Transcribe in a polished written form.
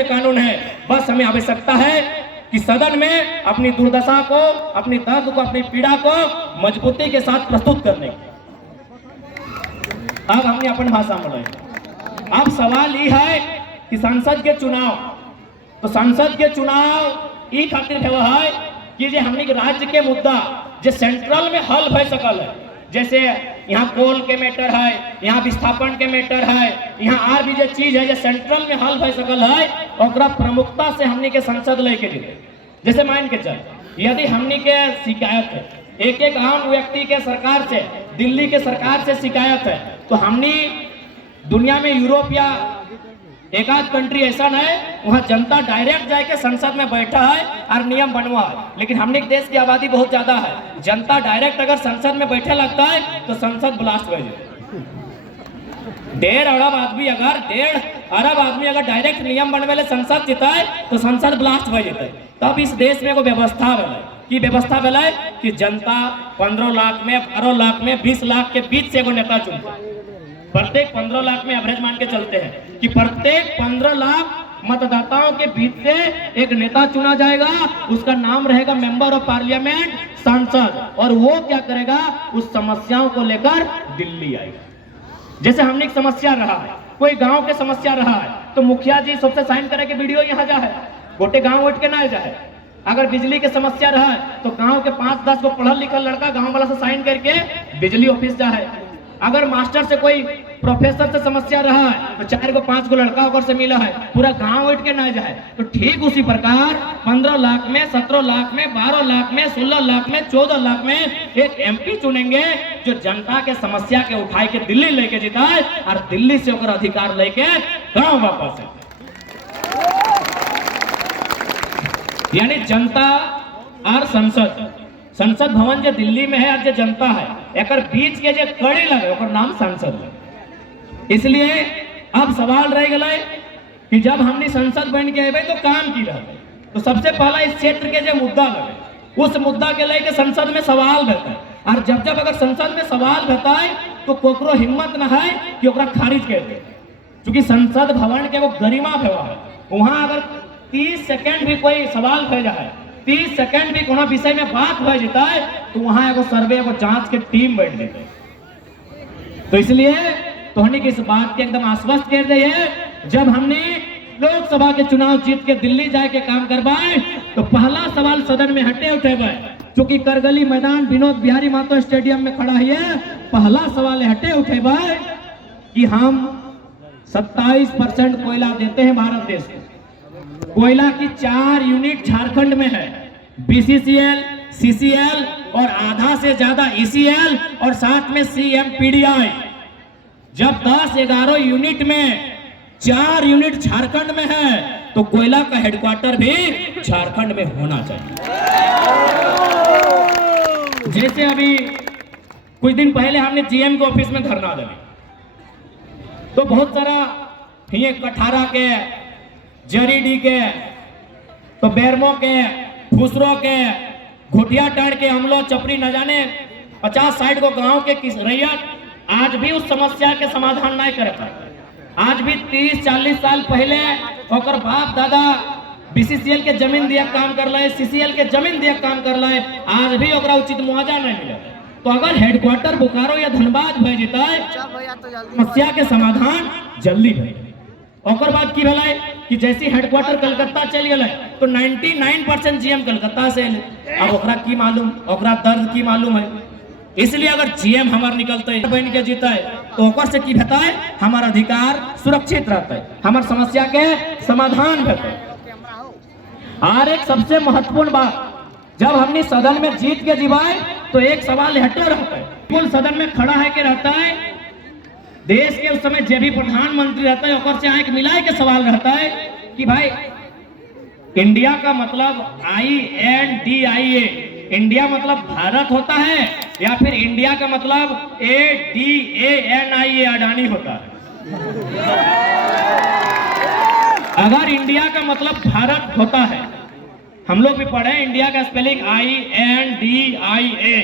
से कानून है। बस हमें आवश्यकता है कि सदन में अपनी दुर्दशा को, अपनी दर्द को, अपनी पीड़ा को मजबूती के साथ प्रस्तुत करने की। अब हमने अपन भाषा में बोला। अब सवाल ये है कि संसद के चुनाव, तो संसद के चुनाव ई खातिर है कि जे हमने के राज्य के मुद्दा जो सेंट्रल में हल भय सकल है, जैसे यहाँ कोल के मैटर है, यहाँ विस्थापन के मैटर है, यहाँ और भी जो चीज है जो सेंट्रल में हल भय सकल है, और प्रमुखता से हमने के संसद लेके जीते। जैसे मान के चल, यदि हमने के शिकायत है एक एक आम व्यक्ति के सरकार से, दिल्ली के सरकार से शिकायत है, तो हमने दुनिया में यूरोप या एक आध कंट्री ऐसा है वहां जनता डायरेक्ट जाके संसद में बैठा है और नियम बनवा है। लेकिन हमने देश की आबादी बहुत ज्यादा है, जनता डायरेक्ट अगर संसद में बैठे लगता है तो संसद ब्लास्ट हो जाए। 1.5 अरब आदमी अगर डायरेक्ट नियम बनवे संसद जीता है तो संसद ब्लास्ट हो जाता है। तब इस देश में एगो व्यवस्था है कि व्यवस्था है कि जनता 15 लाख में, 12 लाख में, 20 लाख के बीच से एगो नेता चुनता है। प्रत्येक 15 लाख में एवरेज मान के चलते हैं कि प्रत्येक 15 लाख मतदाताओं के बीच से एक नेता चुना जाएगा। उसका नाम रहेगा मेंबर ऑफ पार्लियामेंट, सांसद, और वो क्या करेगा, उस समस्याओं को लेकर दिल्ली आएगा। जैसे हमने एक समस्या रहा है, कोई गांव के समस्या रहा है, तो मुखिया जी सबसे साइन करे के वीडियो यहाँ जा है, गोटे गांव उठ के ना जाए। अगर बिजली के समस्या रहा है तो गांव के 5-10 को पढ़ल लिखल लड़का गांव वाला से साइन करके बिजली ऑफिस जा है। अगर मास्टर से कोई प्रोफेसर से समस्या रहा है तो 4 को 5 को लड़का होकर से मिला है, पूरा गांव उठ के ना जाए। तो ठीक उसी प्रकार 15 लाख में, 17 लाख में, 12 लाख में, 16 लाख में, 14 लाख में एक एमपी चुनेंगे जो जनता के समस्या के उठाए के दिल्ली लेके जीता है और दिल्ली से होकर अधिकार लेके गांव वापस है। यानी जनता और संसद भवन जो दिल्ली में है और जो जनता है, एक बीच के जो कड़ी लगे ओकर नाम संसद है। इसलिए अब सवाल रह गए कि जब हमने संसद बन के अबे तो काम की रहे, तो सबसे पहला इस क्षेत्र के जो मुद्दा लगे उस मुद्दा के लेके संसद में सवाल रहता है। और जब अगर संसद में सवाल रहता है तो कोकरो हिम्मत न है कि ओकरा खारिज कर दे, क्योंकि संसद भवन के वो गरिमा भेवा है। वहां अगर 30 सेकंड भी कोई सवाल भेजा है, 30 सेकंड भी कोनो विषय में बात हो जाता है तो वहां एगो सर्वे, एगो जांच के टीम बैठ जाती है। तो इसलिए तोहनी की इस बात के एकदम आश्वस्त कर दे है, जब हमने लोकसभा के चुनाव जीत के दिल्ली जाए के काम करवाए तो पहला सवाल सदन में हटे उठेबे, क्योंकि करगली मैदान विनोद बिहारी महतो स्टेडियम में खड़ा है। पहला सवाल हटे उठेबे कि हम 27% कोयला देते हैं भारत देश को। कोयला की 4 यूनिट झारखंड में है, बीसीसीएल, सीसीएल और आधा से ज्यादा ईसीएल और साथ में सीएमपीडीआई। जब 10-11 यूनिट में 4 यूनिट झारखंड में है तो कोयला का हेडक्वार्टर भी झारखंड में होना चाहिए। जैसे अभी कुछ दिन पहले हमने जीएम के ऑफिस में धरना दिया, तो बहुत सारा ये कठारा के, जरीडी के, तो बेरमो के, फुसरो के, घुटिया टाड़ के हम लोग चपरी न जाने 50-60 को गांव के रैयत आज भी उस समस्या के समाधान नहीं कर पाए। आज भी 30-40 साल पहले ओकर बाप दादा बीसीसीएल के जमीन दिया काम कर रहे, सीसीएल के जमीन दिया काम कर रहे, आज भी ओकरा उचित मुआवजा नहीं मिला। तो अगर हेडक्वार्टर बोकारो या धनबाद भेज देता है, समस्या के समाधान जल्दी भेज। और बात की भला कि जैसे हेडक्वार्टर कलकत्ता चल गए तो 99% जीएम कलकत्ता से। अब ओकरा की मालूम, ओकरा दर्द की मालूम है। इसलिए अगर जीएम हमार निकलते है बन के जीता है तो ओकर से की रहता है, हमारा अधिकार सुरक्षित रहता है, हमार समस्या के समाधान रहता है। और एक सबसे महत्वपूर्ण बात, जब हमने सदन में जीत के जीवाए तो एक सवाल हटे रहता है, कुल सदन में खड़ा है के रहता है, देश के उस समय जो भी प्रधानमंत्री रहता है ओकर से आंख मिलाए के सवाल रहता है कि भाई इंडिया का मतलब INDIA, इंडिया मतलब भारत होता है या फिर इंडिया का मतलब ADANIA अडानी होता है। अगर इंडिया का मतलब भारत होता है, हम लोग भी पढ़े इंडिया का स्पेलिंग INDIA,